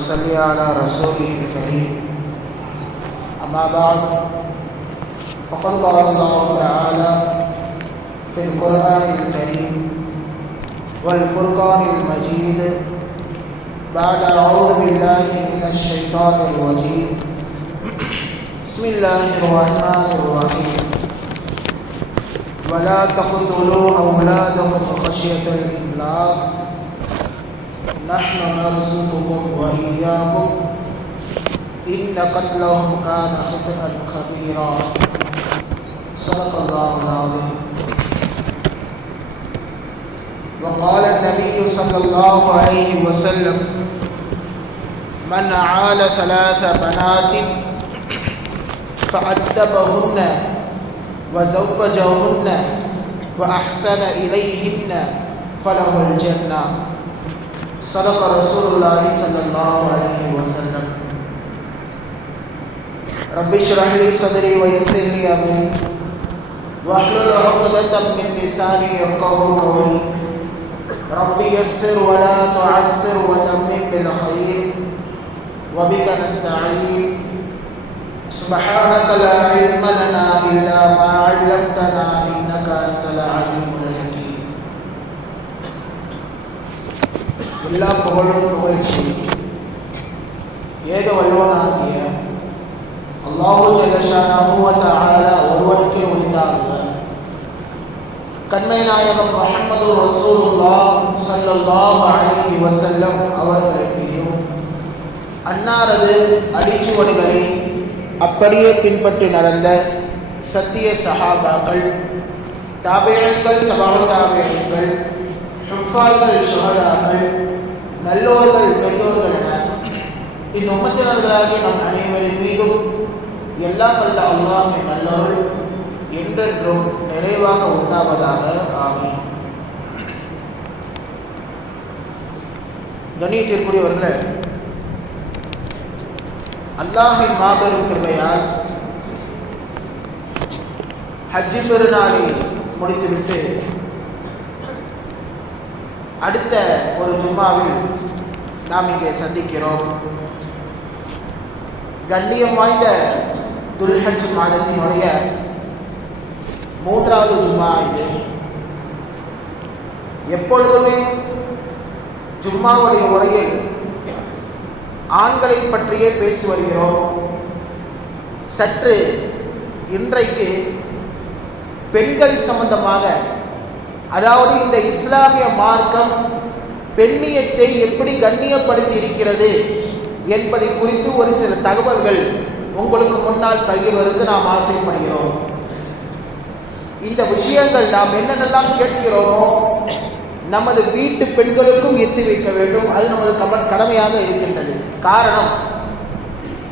صل على رسوله الكريم. أما بعد فقد قال الله تعالى في القرآن الكريم والفرقان المجيد بعد أعوذ بالله من الشيطان الرجيم بسم الله الرحمن الرحيم ولا تقتلوا أولادكم خشية الإملاق نحن نرزقكم وإياكم إن قتلهم كان خطأ كبيرا صدق الله العظيم. وقال النبي صلى الله عليه وسلم من عال ثلاث بنات فأدبهن وزوجهن وأحسن إليهن فله الجنة صدق رسول الله صلى الله عليه وسلم. رب اشرح لي صدري ويسر لي أمري واحلل عقدة من لساني يفقهوا قولي رب يسر ولا تعسر وتمم بالخير وبك نستعين سبحانك لا علم لنا إلا ما علمتنا إنك أنت العليم الحكيم. எல்லா புகழும் புகழ்ச்சி ஏக வல்லவனாகிய அல்லாஹ் ஜல்லஷானஹு வ தஆலா ஒருவனுக்கே உரித்தாகுக. கண்மை நாயகம் முஹம்மது ரசூலுல்லாஹ் ஸல்லல்லாஹு அலைஹி வஸல்லம் அவர்கள் மீதும் அன்னாரது அடிச்சுவடுகளை அப்படியே பின்பற்றி நடந்த சத்திய சஹாபாக்கள், தாபிஈன்கள், தபஉ தாபிஈன்கள், ஹுஃபால்கள், ஷுஹதாக்கள், நல்லோர்கள், பெரியோர்கள் என இந்த உம்மத்தினர்களாகிய நம் அனைவரின் மீதும் எல்லாம் வல்ல அல்லாஹ்வின் நல்லருள் என்றென்றும் நிறைவாக உண்டாவதாக. ஆமீன். கண்ணியத்திற்குரியவர்களே, அல்லாஹின் மாபெரும் கிருபையால் ஹஜ் பெருநாளை முடித்துவிட்டு அடுத்த ஒரு ஜும்மாவில் நாம் இங்கே சந்திக்கிறோம். கண்ணியம் வாய்ந்த துல்ஹஜ் மாதத்தினுடைய 3வது ஜும்மா இது. எப்பொழுதுமே ஜும்மாவுடைய உரையில் ஆண்களை பற்றியே பேசி வருகிறோம். சற்று இன்றைக்கு பெண்கள் சம்பந்தமாக, அதாவது இந்த இஸ்லாமிய மார்க்கம் பெண்ணியத்தை எப்படி கண்ணியப்படுத்தி இருக்கிறது என்பதை குறித்து ஒரு சில தகவல்கள் உங்களுக்கு முன்னால் பகிர்வதற்கு நாம் ஆசைப்படுகிறோம். இந்த விஷயங்கள் நாம் என்னென்னலாம் கேட்கிறோமோ நமது வீட்டு பெண்களுக்கும் எத்தி வைக்க வேண்டும். அது நமது கடமையாக இருக்கின்றது. காரணம்,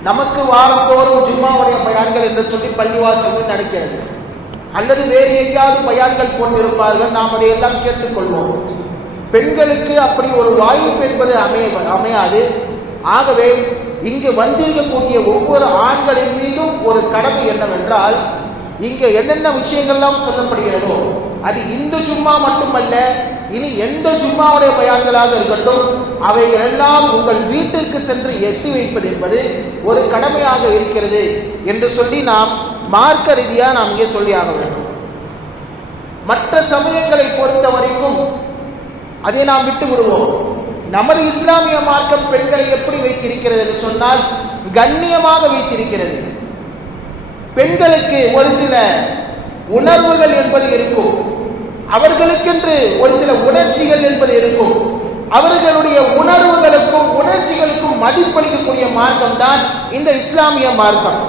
நமக்கு வாரத்தோறும் ஜும்மாவுடைய பயான்கள் என்று சொல்லி பள்ளிவாசல்கள் நடக்கிறது, அல்லது வேறு எங்கேயாவது பயான்கள் கொண்டிருப்பார்கள், நாம் அதையெல்லாம் கேட்டுக்கொள்வோம். பெண்களுக்கு அப்படி ஒரு வாய்ப்பு என்பது அமையாது. ஆகவே இங்கு வந்திருக்கக்கூடிய ஒவ்வொரு ஆண்களின் மீதும் ஒரு கடமை என்னவென்றால், இங்கே என்னென்ன விஷயங்கள்லாம் சொல்லப்படுகிறதோ அது இந்த ஜும்மா மட்டுமல்ல, இனி எந்த ஜும்மாவுடைய பயான்களாக இருக்கட்டும், அவைகள் எல்லாம் உங்கள் வீட்டிற்கு சென்று எட்டி வைப்பது என்பது ஒரு கடமையாக இருக்கிறது என்று சொல்லி நாம் மார்க்க ரீதியாக நாம் இங்கே சொல்லியாக வேண்டும். மற்ற சமயங்களை பொறுத்த வரைக்கும் அதை நாம் விட்டு விடுவோம். நமது இஸ்லாமிய மார்க்கம் பெண்களை எப்படி வைத்திருக்கிறது என்று சொன்னால் கண்ணியமாக வைத்திருக்கிறது. பெண்களுக்கு ஒரு சில உணர்வுகள் என்பது இருக்கும், அவர்களுக்கென்று ஒரு சில உணர்ச்சிகள் என்பது இருக்கும். அவர்களுடைய உணர்வுகளுக்கும் உணர்ச்சிகளுக்கும் மதிப்பளிக்கக்கூடிய மார்க்கம் தான் இந்த இஸ்லாமிய மார்க்கம்.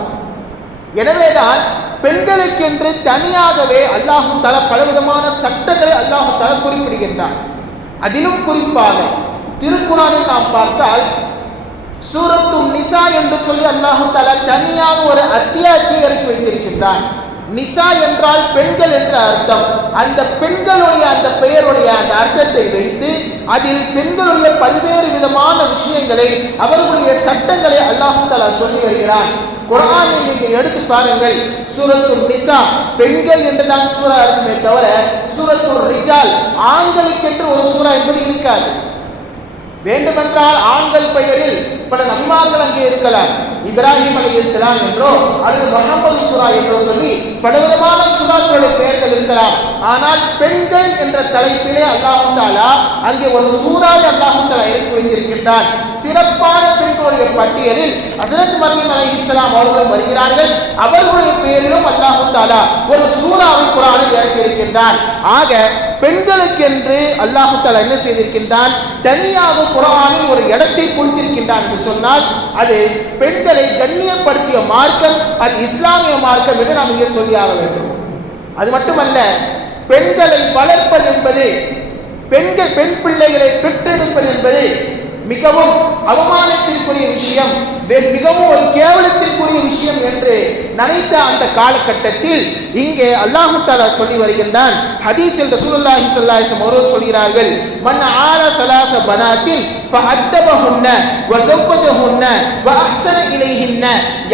எனவேதான் பெண்களுக்கென்று தனியாகவே அல்லாஹு தஆலா பலவிதமான சட்டங்களை அல்லாஹு தஆலா குறிப்பிடுகின்றான். அதிலும் குறிப்பாக திருக்குர்ஆனில் நாம் பார்த்தால் சூரத்து நிசா என்று சொல்லி அல்லாஹு தஆலா தனியாக ஒரு அத்தியாயத்தை இறக்கி வைத்திருக்கின்றான். நிசா என்றால் பெண்கள் என்ற அர்த்தம். அந்த பெண்களுடைய அந்த பெயருடைய அந்த அர்த்தத்தை வைத்து அதில் பெண்களுடைய பல்வேறு விதமான விஷயங்களை, அவர்களுடைய சட்டங்களை அல்லாஹ் தஆலா சொல்லி வருகிறான். குர்ஆனில் நீங்க எடுத்து பாருங்கள், சூரத்துல் நிசா பெண்கள் என்றுதான் சூரா இருக்குமே தவிர சூரத்துல் ரிஜால் ஆண்களுக்கென்று ஒரு சூரா என்பது இருக்காது. வேண்டுமென்றால் ஆண்கள் பெயரில் பல நபிமார்கள் அங்கே இருக்கலாம். இப்ராஹிம் அலைஹிஸ்ஸலாம் என்றோ அல்லது முஹம்மது சூரா என்றோ சொல்லி பலவிதமான சூறாக்களுடைய பெயர்கள் இருக்கலாம். ஆனால் பெண்கள் என்ற தலைப்பிலே அல்லாஹ் தஆலா அங்கே ஒரு சூறாவை அல்லாஹ் தஆலா இறக்கி வைத்திருக்கின்றான். சிறப்பான பெண்களுடைய பட்டியலில் ஹஜ்ரத் மரியம் அலைஹிஸ்ஸலாம் அவர்கள் வருகிறார்கள். அவர்களுடைய பெயரிலும் அல்லாஹ் தஆலா ஒரு சூறாவை குர்ஆனில் இறக்கி இருக்கின்றான். ஆக பெண்களுக்கென்று அல்லாஹ் தஆலா என்ன செய்திருக்கின்றான்? தனியாக குர்ஆனில் ஒரு இடத்தை கொடுத்திருக்கின்றான் என்று சொன்னால் அது பெண்களை கண்ணியப்படுத்திய மார்க்கம், அது இஸ்லாமிய மார்க்கம் என்று நாம் இங்கே சொல்லியாக வேண்டும். அது மட்டுமல்ல, பெண்களை வளர்ப்பது என்பது, பெண் பிள்ளைகளை பெற்றெடுப்பது என்பது மிகவும் அவமானத்திற்குரிய விஷயம், மிகவும் ஒரு கேவலத்திற்குரிய விஷயம் என்று நினைத்த அந்த காலகட்டத்தில் இங்கே அல்லாஹ் தஆலா சொல்லி வருகின்றான். ஹதீஸில் ரசூலுல்லாஹி ஸல்லல்லாஹு அலைஹி வஸல்லம் அவர்கள் சொல்கிறார்கள், மன் ஆல ஸலாஸ பனாத்தின் ஃபஅத்தபஹுன்ன வஸவ்வஜஹுன்ன வஅஹ்ஸன இலைஹின்ன,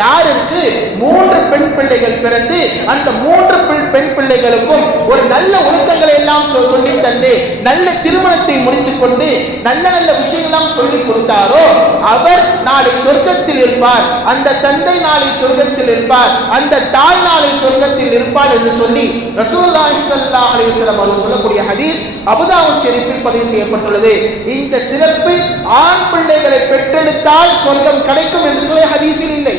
யாருக்கு 3 பெண் பிள்ளைகள் பிறந்து அந்த 3 பெண் பிள்ளைகளுக்கும் ஒரு நல்ல ஒழுக்கங்களை எல்லாம் சொல்லி தந்து நல்ல திருமணத்தை முடித்துக் கொண்டு நல்ல நல்ல விஷயங்களாம் சொல்லி கொடுத்தாரோ அவர் நாளை சொர்க்கத்தில் இருப்பார், அந்த தந்தை நாளை சொர்க்கத்தில் இருப்பார், அந்த தாய் நாளை சொர்க்கத்தில் இருப்பார் என்று சொல்லி ரசூலுல்லாஹி ஸல்லல்லாஹு அலைஹி வஸல்லம் அவர்கள் சொல்லக்கூடிய ஹதீஸ் அபூதாவூத் ஷரீஃபில் பதிவு செய்யப்பட்டுள்ளது. இந்த சிறப்பு ஆண் பிள்ளைகளை பெற்றெடுத்தால் சொர்க்கம் கிடைக்கும் என்று சொல்ல ஹதீஸில் இல்லை.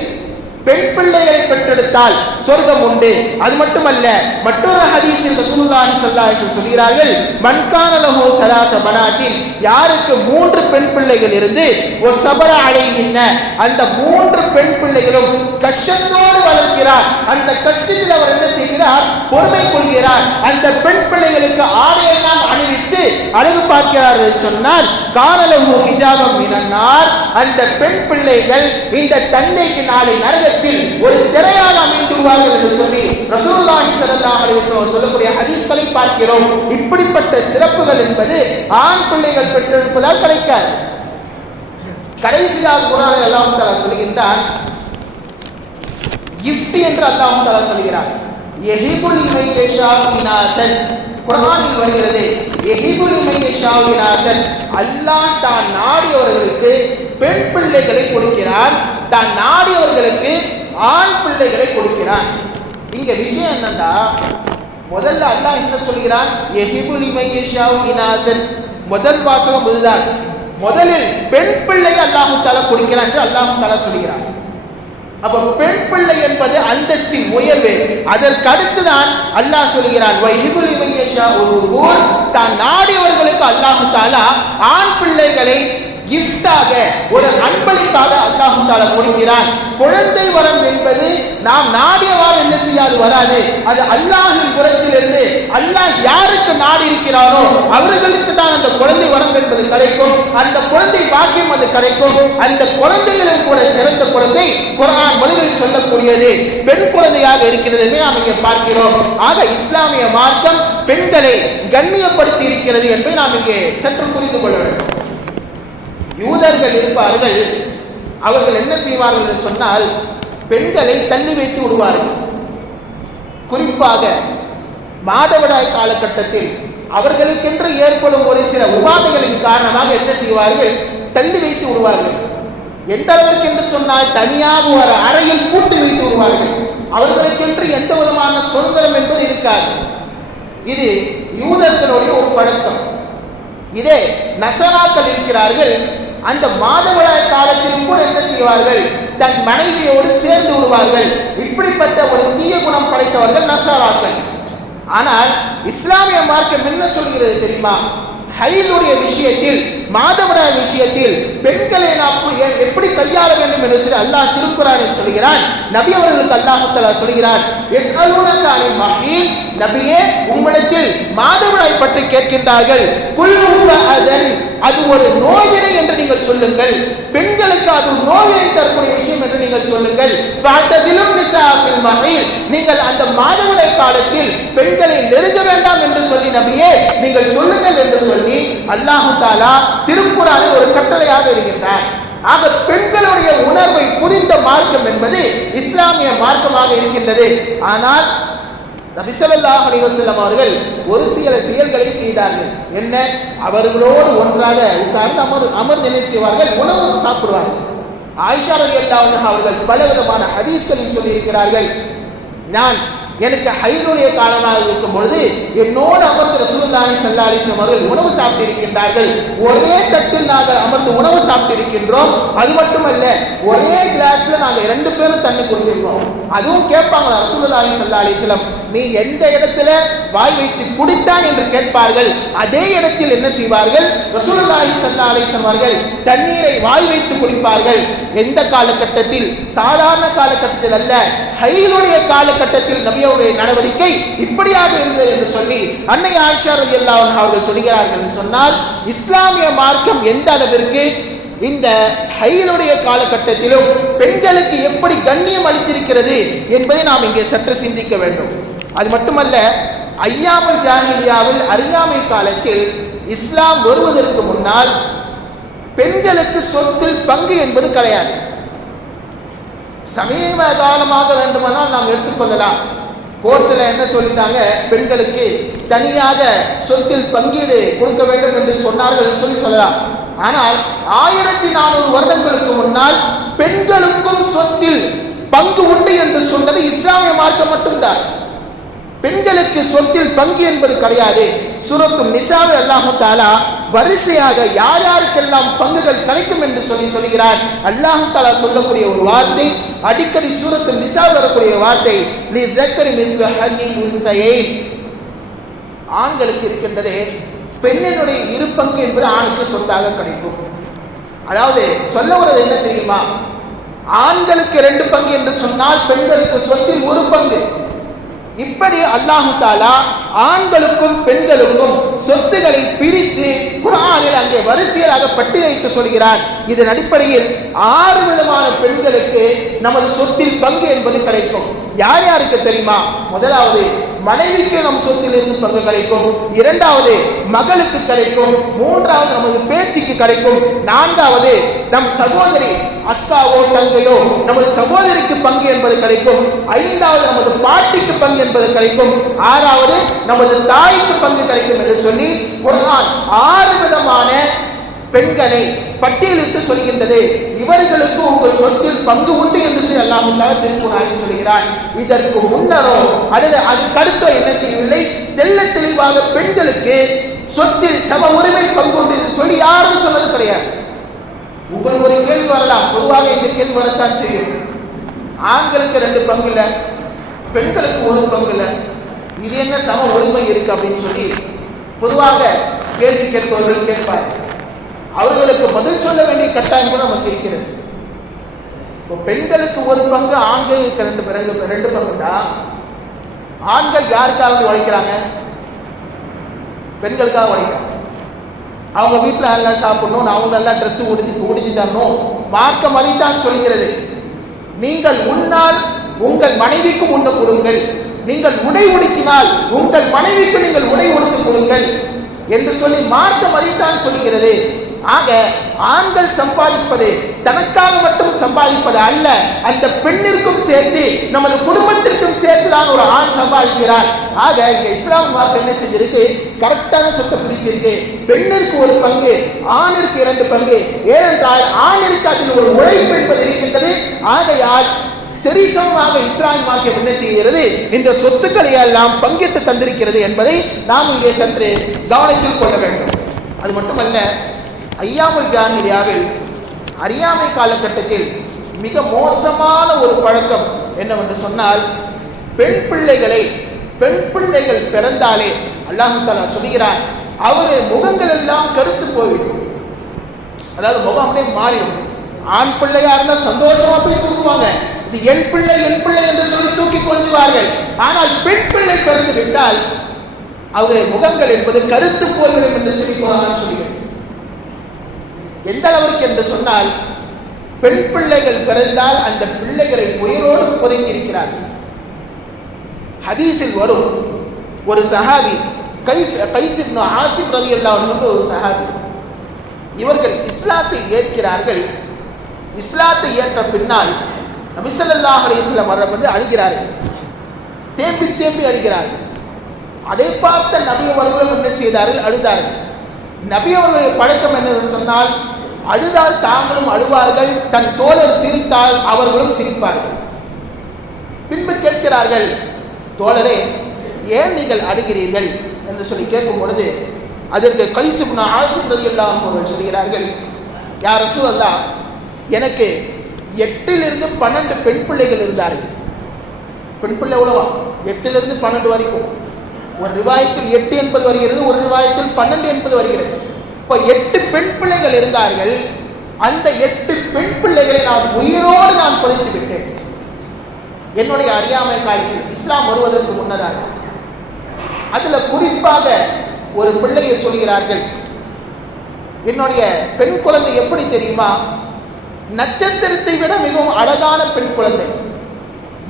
பெண் பிள்ளைகளை பெற்றெடுத்தால் சொர்க்கம் உண்டு. அது மட்டுமல்ல, மற்றொரு ஹதீஸில் ரசூலுல்லாஹி ஸல்லல்லாஹு அலைஹி வஸல்லம் சொல்கிறார்கள், மன் கான லஹு ஸலாஸ பனாத்தின், யாருக்கு 3 பெண் பிள்ளைகள் இருந்து வஸபர அலைஹின்ன, அந்த 3 பெண் பிள்ளைகளும் கஷ்டத்தோடு வளர்க்கிறார், அந்த கஷ்டத்தில் அவர் என்ன செய்கிறார்? பொறுமை கொள்கிறார், அந்த பெண் பிள்ளைகளுக்கு ஆடையெல்லாம் அணிவித்து அழகு பார்க்கிறார் என்று சொன்னால் கான லஹு ஹிஜாபம் மினன் நார், அந்த பெண் பிள்ளைகள் இந்த தந்தைக்கு நாளை நரக ஒரு திரையாக அமைந்துள்ளார்கள் என்று சொல்லி ரசூலுல்லாஹி ஸல்லல்லாஹு அலைஹி வஸல்லம் சொல்லக்கூடிய ஹதீஸ்களை பார்க்கிறோம். இப்படிப்பட்ட சிறப்புகள் என்பது ஆண் பிள்ளைகள் பெற்றெடுப்பதால் கிடைக்காது. கடைசியாக குர்ஆனில் அல்லாஹ் தஆலா சொல்கின்றான், கிஃப்ட் என்று அல்லாஹ் தஆலா சொல்கிறார். யஹிபுல் மையஷாஉ இனாதன், குர்ஆனில் வருகிறது யஹிபுல் மையஷாஉ இனாதன், அல்லாஹ் தான் நாடியவர்களுக்கு பெண் பிள்ளைகளை கொடுக்கிறான், தான் நாடியவர்களுக்கு ஆண் பிள்ளைகளை கொடுக்கிறான். இங்க விஷயம் என்னன்னா, முதல்ல அல்லாஹ் என்ன சொல்கிறான்? யஹிபுல் மையஷாஉ இனாதன், முதல் வாசகம் இதுதான். முதலில் பெண் பிள்ளை அல்லாஹ் தஆலா கொடுக்கிறான் என்று அல்லாஹ் தஆலா சொல்கிறான். அப்ப பெண் பிள்ளை என்பது அந்தஸ்தின் உயர்வு. அதற்கு அடுத்துதான் அல்லாஹ் சொல்கிறான், வஹிபுல் மையஷாஉ, தான் நாடியவர்களுக்கு அல்லாஹ் தஆலா ஆண் பிள்ளைகளை கிஃப்டாக, ஒரு அன்பளிப்பாக அல்லாஹ் தஆலா கொடுக்கிறான். குழந்தை வரம் என்பது நாம் நாடியவாறு என்ன செய்யாது, வராது. அது அல்லாஹ்வின் புறத்திலிருந்து அல்லாஹ் யாருக்கு நாடி இருக்கிறானோ அவர்களுக்கு தான் அந்த குழந்தை வரம் என்பது கிடைக்கும், அந்த குழந்தை பாக்கியம் அது கிடைக்கும். அந்த குழந்தைகளின் கூட சிறந்த குழந்தை குர்ஆன் முதலில் சொல்லக்கூடியது பெண் குழந்தையாக இருக்கிறது என்று நாம் இங்கே பார்க்கிறோம். ஆக இஸ்லாமிய மார்க்கம் பெண்களை கண்ணியப்படுத்தி இருக்கிறது என்று நாம் இங்கே சற்று புரிந்து கொள்ள வேண்டும். யூதர்கள் இருப்பார்கள், அவர்கள் என்ன செய்வார்கள் என்று சொன்னால் பெண்களை தள்ளி வைத்து விடுவார்கள். குறிப்பாக மாதவிடாய் காலகட்டத்தில் அவர்களுக்கென்று ஏற்படும் ஒரு சில உபாதைகளின் காரணமாக என்ன செய்வார்கள்? தள்ளி வைத்து விடுவார்கள். எந்த அளவுக்கு என்று சொன்னால் தனியாக ஒரு அறையில் பூட்டி வைத்து விடுவார்கள். அவர்களுக்கென்று எந்த விதமான சுதந்திரம் என்பது இருக்காது. இது யூதர்களுடைய ஒரு பழக்கம். இதே நசராக்கள் இருக்கிறார்கள், அந்த மாதவிடாய் காலத்தில் கூட என்ன செய்வார்கள்? தன் மனைவியோடு சேர்ந்து விடுவார்கள். இப்படிப்பட்ட ஒரு தீய குணம் படைத்தவர்கள் நசாராக்கள். ஆனால் இஸ்லாமிய மார்க்கம் என்ன சொல்கிறது தெரியுமா? ஹைலுடைய விஷயத்தில், மாதவிடாய் விஷயத்தில் பெண்களை நாம் எப்படி கையாள வேண்டும் என்று சொல்லி அல்லாஹ் திருக்குர்ஆனில் சொல்கிறான். நபி அவர்களுக்கு அல்லாஹ் தஆலா சொல்கிறான், யஸ்அலூனக அனில் மஹீல், நபியே உம்மிடத்தில் மாதவிடாய் பற்றி கேட்கின்றார்கள். குல் ஹுவ அதன், அது ஒரு நோயினை என்று நீங்கள் சொல்லுங்கள். பெண்களுக்கு அது நோயினை தரக்கூடிய விஷயம் என்று நீங்கள் சொல்லுங்கள். ஃபஅதஸிலும் நிஸா ஃபில் மஹீல், நீங்கள் அந்த மாதவிடாய் காலத்தில் பெண்களை நெருங்க வேண்டாம் என்று சொல்லி நபியே நீங்கள் சொல்லுங்கள் என்று சொல்லி அல்லாஹ் தஆலா திருக்குர்ஆனில் ஒரு கட்டளையாக இடுகின்றார். ஆக பெண்களுடைய உணர்வை புரிந்த மார்க்கம் என்பது இஸ்லாமிய மார்க்கமாக இருக்கின்றது. ஆனால் நபி ஸல்லல்லாஹு அலைஹி வஸல்லம் அவர்கள் ஒரு சில செயல்களை செய்தார்கள். என்ன? அவர்களோடு ஒன்றாக உட்கார்ந்து அமர்ந்து என்ன செய்வார்கள்? உணவு சாப்பிடுவார்கள். ஆயிஷா ரலியல்லாஹு அன்ஹா அவர்கள் பலவிதமான ஹதீஸ்களில் சொல்லியிருக்கிறார்கள், எனக்கு ஹைலுடைய காலமாக இருக்கும் பொழுது என்னோடு அமர்ந்து ரசூலுல்லாஹி ஸல்லல்லாஹு அலைஹி வஸல்லம் அவர்கள் உணவு சாப்பிட்டிருக்கின்றார்கள். ஒரே தட்டில் நாங்கள் அமர்ந்து உணவு சாப்பிட்டிருக்கின்றோம். அது மட்டுமல்ல, ஒரே கிளாஸ்ல நாங்க 2 பேரும் தண்ணி குடிச்சிருக்கோம். அதுவும் கேட்பாங்களா ரசூலுல்லாஹி ஸல்லல்லாஹு அலைஹி வஸல்லம், நீ எந்த இடத்துல வாய் வைத்து குடித்தான் என்று கேட்பார்கள். அதே இடத்தில் என்ன செய்வார்கள், ரசூலுல்லாஹி ஸல்லல்லாஹு அலைஹி வஸல்லம் அவர்கள் தண்ணீரை வாய் வைத்து குடிப்பார்கள். எந்த காலகட்டத்தில்? சாதாரண காலகட்டத்தில் அல்ல, ஹைலுடைய காலகட்டத்தில் நபியுடைய நடவடிக்கை இப்படியாக இருந்தது என்று சொல்லி அன்னை ஆயிஷா ரலியல்லாஹு அன்ஹா அவர்கள் சொல்கிறார்கள் என்று சொன்னால், இஸ்லாமிய மார்க்கம் எந்த அளவிற்கு இந்த ஹைலுடைய காலகட்டத்திலும் பெண்களுக்கு எப்படி கண்ணியம் அளித்திருக்கிறது என்பதை நாம் இங்கே சற்று சிந்திக்க வேண்டும். அது மட்டுமல்ல, ஐயாமுல் ஜாஹிலியாவில் அறியாமை காலத்தில் இஸ்லாம் வருவதற்கு முன்னால் பெண்களுக்கு சொத்தில் பங்கு என்பது கிடையாது. சமீப காலமாக வேண்டுமானால் நாம் எடுத்துக்கொள்ளலாம். கோர்ட்டில் என்ன சொல்லிட்டாங்க, பெண்களுக்கு தனியாக சொத்தில் பங்கீடு கொடுக்க வேண்டும் என்று சொன்னார்கள் சொல்லி சொல்லலாம். ஆனால் 1400 வருடங்களுக்கு முன்னால் பெண்களுக்கும் சொத்தில் பங்கு உண்டு என்று சொன்னது இஸ்லாமிய மார்க்கம் மட்டும்தான். பெண்களுக்கு சொத்தில் பங்கு என்பது கிடையாது. சூரத்து நிசாவில் அல்லாஹ் தஆலா வரிசையாக யார் யாருக்கெல்லாம் பங்குகள் கிடைக்கும் என்று சொல்கிறார். அல்லாஹ் தஆலா சொல்லக்கூடிய ஒரு வார்த்தை, அடிக்கடி சூரத்து நிசாவில் வரக்கூடிய வார்த்தை, லிذكر مثل حظ الأنثيين. ஆண்களுக்கு இருக்கின்றதே பெண்ணினுடைய 2 பங்கு என்பது ஆணுக்கு சொத்தாக கிடைக்கும். அதாவது சொல்ல வருவது என்ன தெரியுமா, ஆண்களுக்கு 2 பங்கு என்று சொன்னால் பெண்களுக்கு சொத்தில் 1 பங்கு. இப்படி அல்லாஹ் தஆலா ஆண்களுக்கும் பெண்களுக்கும் சொத்துக்களை பிரித்து குர்ஆனில் அங்கே வரிசையாக பட்டியலிட்டு சொல்கிறார். இதன் அடிப்படையில் 6 விதமான பெண்களுக்கு நமது சொத்தில் பங்கு என்பது கிடைக்கும். யார் யாருக்கு தெரியுமா? முதலாவது, மனைவிக்கு நம் சொத்தில் இருந்து பங்கு கிடைக்கும். இரண்டாவது, மகளுக்கு கிடைக்கும். மூன்றாவது, நமது பேத்திக்கு கிடைக்கும். நான்காவது, நம் சகோதரி அக்காவோ தங்கையோ நமது சகோதரிக்கு பங்கு என்பது கிடைக்கும். ஐந்தாவது, நமது பாட்டிக்கு பங்கு என்பது கிடைக்கும். ஆறாவது, நமது தாய்க்கு பங்கு கிடைக்கும் என்று சொல்லி குர்ஆன் 6 விதமான பெண்களை பட்டியலிட்டு சொல்கின்றது. இவர்களுக்கு உங்கள் சொத்தில் பங்கு உண்டு என்று சொல்லி அல்லாஹ் தஆலா திருக்குர்ஆனில் சொல்கிறார். இதற்கு முன்னரோ அல்லது அதுக்கடுத்தோ என்ன செய்யவில்லை, தெள்ள தெளிவாக பெண்களுக்கு சொத்தில் சம உரிமை பங்கு உண்டு என்று சொல்லி யாரும் சொன்னது கிடையாது. உங்களுக்கு ஒரு கேள்வி வரலாம், பொதுவாக இந்த கேள்வி வரத்தான் செய்யும். ஆண்களுக்கு 2 பங்கு இல்லை, பெண்களுக்கு 1 பங்கு இல்லை, இது என்ன சம உரிமை இருக்கு அப்படின்னு சொல்லி பொதுவாக கேள்வி கேட்பவர்கள் கேட்பார். அவர்களுக்கு பதில் சொல்ல வேண்டிய கட்டாயம் கூட நமக்கு இருக்கிறது. இப்போ பெண்களுக்கு 1 பங்கு, ஆண்களுக்கு 2 பங்குடா, ஆண்கள் யாருக்காக உழைக்கிறாங்க? பெண்களுக்காக உழைக்கிறாங்க. அவங்க வீட்டில் நல்லா சாப்பிடணும், அவங்க நல்லா ட்ரெஸ் உடுத்தி தரணும், மார்க்கம் அதைத்தான் சொல்கிறது. நீங்கள் உன்னால் உங்கள் மனைவிக்கும் உண்ண கொடுங்கள், நீங்கள் உடை உடுத்தினால் உங்கள் மனைவிக்கு நீங்கள் உடை உடுத்து கொடுங்கள் என்று சொல்லி மார்க்கம் அதைத்தான் சொல்கிறது. ஆக ஆண்கள் சம்பாதிப்பது தனக்காக மட்டும் சம்பாதிப்பது அல்ல, அந்த பெண்ணிற்கும் சேர்த்து நமது குடும்பத்திற்கும் சேர்த்து தான் ஒரு ஆண் சம்பாதிக்கிறார். ஆக இங்க இஸ்லாம் மார்க்கம் என்ன செஞ்சிருக்கு, கரெக்டான சொத்தை பிரிச்சிருக்கு. பெண்ணிற்கு 1 பங்கு, ஆணிற்கு 2 பங்கு. ஏனென்றால் ஆணிற்கு அதில் ஒரு உழைப்பு என்பது இருக்கின்றது. ஆகையால் சரிசமமாக இஸ்லாமிய மார்க்கம் என்ன செய்கிறது, இந்த சொத்துக்களை எல்லாம் பங்கிட்டு தந்திருக்கிறது என்பதை நாம் இங்கே சற்று கவனத்தில் கொள்ள வேண்டும். அது மட்டுமல்ல, ஐயாமுல் ஜாஹிலியாவில் அறியாமை காலகட்டத்தில் மிக மோசமான ஒரு பழக்கம் என்னவென்று சொன்னால், பெண் பிள்ளைகள் பிறந்தாலே அல்லாஹ் தஆலா சொல்கிறான், அவருடைய முகங்கள் எல்லாம் கருத்து போய்விடும். அதாவது முகம் அப்படியே மாறிடும். ஆண் பிள்ளையா இருந்தால் சந்தோஷமா போய் தூக்குவாங்க, இது என் பிள்ளை என்று சொல்லி தூக்கி கொள்வார்கள். ஆனால் பெண் பிள்ளை பிறந்து விட்டால் அவருடைய முகங்கள் என்பது கருத்து போய்விடும் என்று சொல்லி குர்ஆன் சொல்கிறது. எந்த அளவிற்கு என்று சொன்னால், பெண் பிள்ளைகள் பிறந்தால் அந்த பிள்ளைகளை உயிரோடு புதைத்திருக்கிறார்கள். ஹதீஸில் வரும் ஒரு சஹாபி, கைஸ் இப்னு ஆசிம் ரலியல்லாஹு அன்ஹு ஒரு சஹாபி, இவர்கள் இஸ்லாத்தை ஏற்கிறார்கள். இஸ்லாத்தை ஏற்ற பின்னால் நபி ஸல்லல்லாஹு அலைஹி வஸல்லம் அவர்கள் அழுகிறார்கள், தேம்பி அழுகிறார்கள். அதை பார்த்த நபி அவர்களும் என்ன செய்தார்கள், அழுதார்கள். நபி அவர்களுடைய பழக்கம் என்னவென்று சொன்னால், அழுதால் தாங்களும் அழுவார்கள், தன் தோழர் சிரித்தால் அவர்களும் சிரிப்பார்கள். பின்பு கேட்கிறார்கள், தோழரே ஏன் நீங்கள் அழுகிறீர்கள் என்று சொல்லி கேட்கும் பொழுது அதற்கு கைஸ் இப்னு ஆசிம் ரலியல்லாஹு அன்ஹு சொல்கிறார்கள், யா ரசூலல்லாஹ், எனக்கு 8 to 12 பெண் பிள்ளைகள் இருந்தார்கள். பெண் பிள்ளை எவ்வளவா? 8 to 12 வரைக்கும். ஒரு ரிவாயத்தில் 8 என்பது வருகிறது, ஒரு ரிவாயத்தில் 12 என்பது வருகிறது. இப்போ 8 பெண் பிள்ளைகள் இருந்தார்கள். அந்த 8 பெண் பிள்ளைகளை நான் உயிரோடு நான் புதைத்து விட்டேன். என்னுடைய அறியாமை காலத்தில் இஸ்லாம் வருவதற்கு முன்னதாக. அதுல குறிப்பாக ஒரு பிள்ளையை சொல்கிறார்கள், என்னுடைய பெண் குழந்தை எப்படி தெரியுமா? நட்சத்திரத்தை விட மிகவும் அழகான பெண் குழந்தை.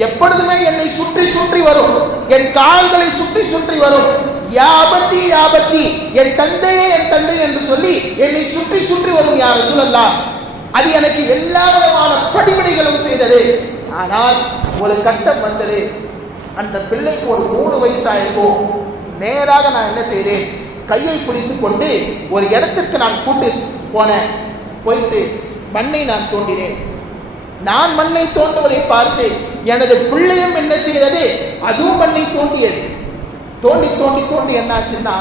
எப்பொழுதுமே என்னை சுற்றி சுற்றி வரும், என் கால்களை சுற்றி சுற்றி வரும். யாபத்தி யாபத்தி, என் தந்தையே என் தந்தை என்று சொல்லி என்னை சுற்றி சுற்றி வரும். யா ரசூலல்லாஹ், அது எனக்கு எல்லா விதமான படிப்படிகளும் செய்தது. ஆனால் ஒரு கட்டம் வந்தது, அந்த பிள்ளைக்கு ஒரு 3 வயசாயிருக்கும். நேராக நான் என்ன செய்தேன், கையை பிடித்து கொண்டு ஒரு இடத்திற்கு நான் கூட்டு போனேன். போயிட்டு மண்ணை நான் தோண்டினேன். நான் மண்ணை தோண்டுவதை பார்த்து எனது பிள்ளையும் என்ன செய்தது, அதுவும் மண்ணை தோண்டியது. தோண்டி தோண்டி தோண்டி என்னாச்சுன்னா,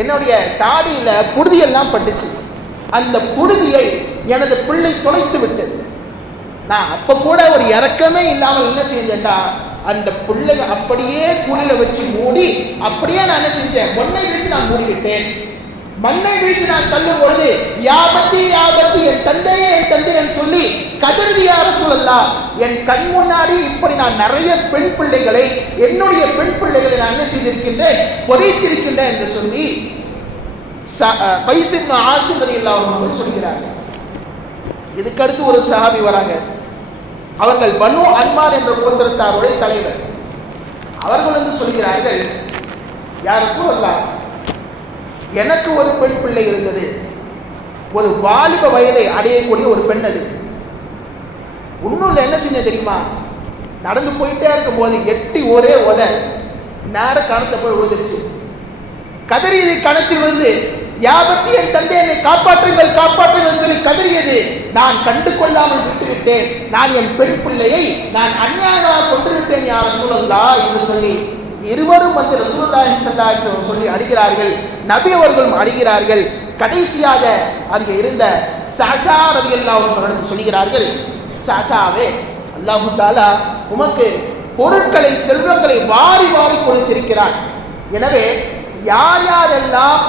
என்னுடைய தாடியில புழுதியெல்லாம் பட்டுச்சு. அந்த புழுதியை எனது பிள்ளை துளைத்து விட்டது. நான் அப்ப கூட ஒரு இரக்கமே இல்லாமல் என்ன செஞ்சேன்டா, அந்த பிள்ளை அப்படியே கூலில வச்சு மூடி அப்படியே நான் என்ன செஞ்சேன், மண்ணை வீழ்த்தி நான் மூடிவிட்டேன். மண்ணை வீழ்த்தி நான் தள்ளும் பொழுது யாபத்தி யாபத்தி, என் தந்தையே என் தந்தை என்று சொல்லி கதறி, யா ரசூலல்லாஹ், என் கண் முன்னாடி இப்படி நான் நிறைய பெண் பிள்ளைகளை, என்னுடைய பெண் பிள்ளைகளை நான் என்ன செய்திருக்கின்றேன், புதைத்திருக்கின்றேன் என்று சொல்லி கைஸ் இப்னு ஆசிம் ரலியல்லாஹு அன்ஹு சொல்கிறார்கள். இதுக்கு அடுத்து ஒரு சஹாபி வராங்க. அவர்கள் பனு அன்மார் என்ற கோத்திரத்தாருடைய தலைவர். அவர்கள் வந்து சொல்கிறார்கள், யா ரசூலல்லாஹ், எனக்கு ஒரு பெண் பிள்ளை இருந்தது. ஒரு வாலிப வயதை அடையக்கூடிய ஒரு பெண். அது இன்னும் என்ன செய்ய தெரியுமா, நடந்து போயிட்டே இருக்கும் போது எட்டி ஒரே உத நேர கணத்தை போய் விழுந்துருச்சு. கதறியது, கணத்தில் விழுந்து யாபத்தி, என் தந்தை என்னை காப்பாற்றுங்கள் காப்பாற்றுங்கள் சொல்லி கதறியது. நான் கண்டு கொள்ளாமல் விட்டுவிட்டேன், நான் என் பெண் பிள்ளையை நான் அநியாயமாக கொண்டு விட்டேன் யா ரசூலல்லாஹ் என்று சொல்லி இருவரும் வந்து ரசூலுல்லாஹி ஸல்லல்லாஹு அலைஹி வஸல்லம் சொல்லி அடிக்கிறார்கள். நபி அவர்களும் அடிக்கிறார்கள். கடைசியாக அங்கே இருந்த சஅசா ரலியல்லாஹு அன்ஹு சொல்கிறார்கள், சஅசாவே, அல்லாஹ் தஆலா உமக்கு பொருட்களை, செல்வங்களை வாரி வாரி கொடுத்திருக்கிறான். எனவே யார் யாரெல்லாம்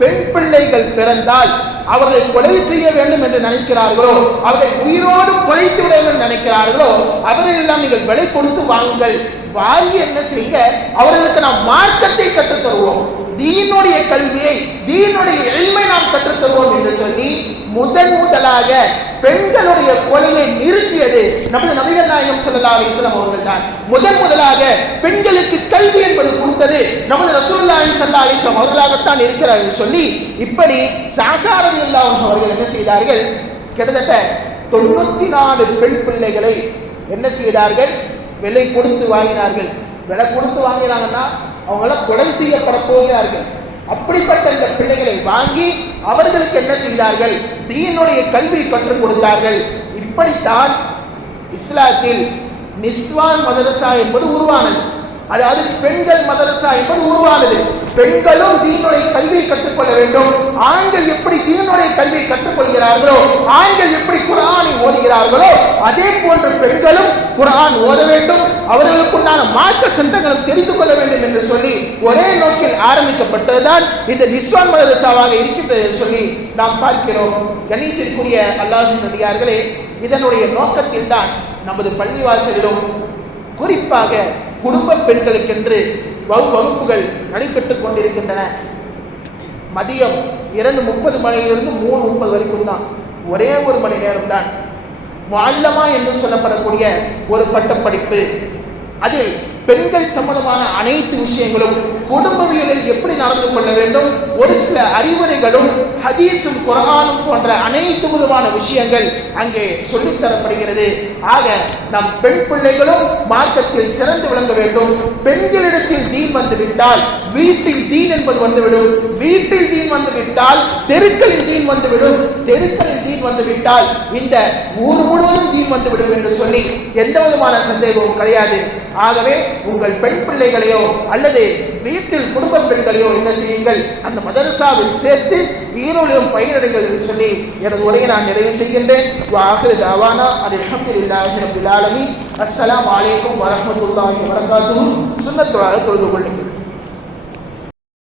பெண் பிள்ளைகள் பிறந்தால் அவர்களை கொலை செய்ய வேண்டும் என்று நினைக்கிறார்களோ, அவர்களை உயிரோடு கொலைத்து விட வேண்டும் நினைக்கிறார்களோ, அவர்களெல்லாம் நீங்கள் விலை கொடுத்து வாங்குங்கள். வாங்கி என்ன செய்ய, அவர்களுக்கு நாம் மார்க்கத்தை கற்றுத் தருவோம், தீனுடைய கல்வியை, தீனுடைய இல்மை நாம் கற்றுத் தருவோம் என்று சொல்லி முதலாக பெண்களுடைய கொலையை நிறுத்தியது நமது நபிகள் நாயகம் ஸல்லல்லாஹு அலைஹி வஸல்லம் அவர்கள் தான். முதலாக பெண்களுக்கு கல்வி என்பது கொடுத்தது நமது ரசூலுல்லாஹி ஸல்லல்லாஹு அலைஹி வஸல்லம் அவர்களாகத்தான் இருக்கிறார் என்று சொல்லி இப்படி சஅசா ரலியல்லாஹு அன்ஹு அவர்கள் என்ன செய்தார்கள், கிட்டத்தட்ட 94 பெண் பிள்ளைகளை என்ன செய்தார்கள், விலை கொடுத்து வாங்கினார்கள். விலை கொடுத்து வாங்கினாங்கன்னா அவங்களாம் கொலை செய்யப்பட போகிறார்கள். அப்படிப்பட்ட இந்த பிள்ளைகளை வாங்கி அவர்களுக்கு என்ன செய்தார்கள், தீனுடைய கல்வி கற்றுக் கொடுத்தார்கள். இப்படித்தான் இஸ்லாத்தில் நிஸ்வான் மதரசா என்பது உருவானது. அதாவது பெண்கள் மதரசா என்பது உருவானது. பெண்களும் தீனுடைய கல்வியை கற்றுக்கொள்ள வேண்டும். ஆண்கள் எப்படி தீனுடைய கல்வியை கற்றுக்கொள்கிறார்களோ, ஆண்கள் எப்படி குர்ஆனை ஓதுகிறார்களோ, அதே போன்று பெண்களும் குர்ஆன் ஓத வேண்டும், அவர்களுக்குண்டான மார்க்க சட்டங்களும் தெரிந்து கொள்ள வேண்டும் என்று சொல்லி ஒரே நோக்கில் ஆரம்பிக்கப்பட்டதுதான் இந்த நிஸ்வான் மதரசாவாக இருக்கின்றது என்று சொல்லி நாம் பார்க்கிறோம். கணித்திற்குரிய அல்லாஹ்வின் நடிகார்களே, இதனுடைய நோக்கத்தில் தான் நமது பள்ளிவாசலிலும் குறிப்பாக குடும்ப பெண்களுக்கென்று வகுப்புகள் நடைபெற்றுக் கொண்டிருக்கின்றன. மதியம் 2:30 மணியிலிருந்து 3:30 வரைக்கும் தான், ஒரே ஒரு மணி நேரம் தான். முஅல்லமா என்று சொல்லப்படக்கூடிய ஒரு பட்டப்படிப்பு, அதில் பெண்கள் சம்பந்தமான அனைத்து விஷயங்களும் குடும்பவியலில் எப்படி நடந்து கொள்ள வேண்டும், ஒரு சில அறிவுரைகளும் ஹதீஸும் குர்ஆனும் போன்ற அனைத்து விதமான விஷயங்கள் அங்கே சொல்லித்தரப்படுகிறது. ஆக நம் பெண் பிள்ளைகளும் மார்க்கத்தில் சிறந்து விளங்க வேண்டும். பெண்களிடத்தில் தீன் வந்துவிட்டால் வீட்டில் தீன் என்பது வந்துவிடும், வீட்டில் தீன் வந்துவிட்டால் தெருக்களில் தீன் வந்துவிடும், தெருக்களில் தீன் வந்துவிட்டால் இந்த ஊர் முழுவதும் தீன் வந்துவிடும் என்று சொல்லி எந்த விதமான சந்தேகமும் கிடையாது. ஆகவே உங்கள் பெண் பிள்ளைகளையோ அல்லது வீட்டில் குடும்ப பெண்களையோ என்ன செய்யுங்கள், அந்த மதரசாவில் சேர்த்து ஈரோடும் பயிரிடுங்கள் என்று சொல்லி எனது உரையை நான் நிறைவு செய்கின்றேன். அஸ்ஸலாமு அலைக்கும் வரஹ்மத்துல்லாஹி வபரகாத்துஹு. சுன்னத்துல்லாஹி தொழுது கொள்ளுங்கள்.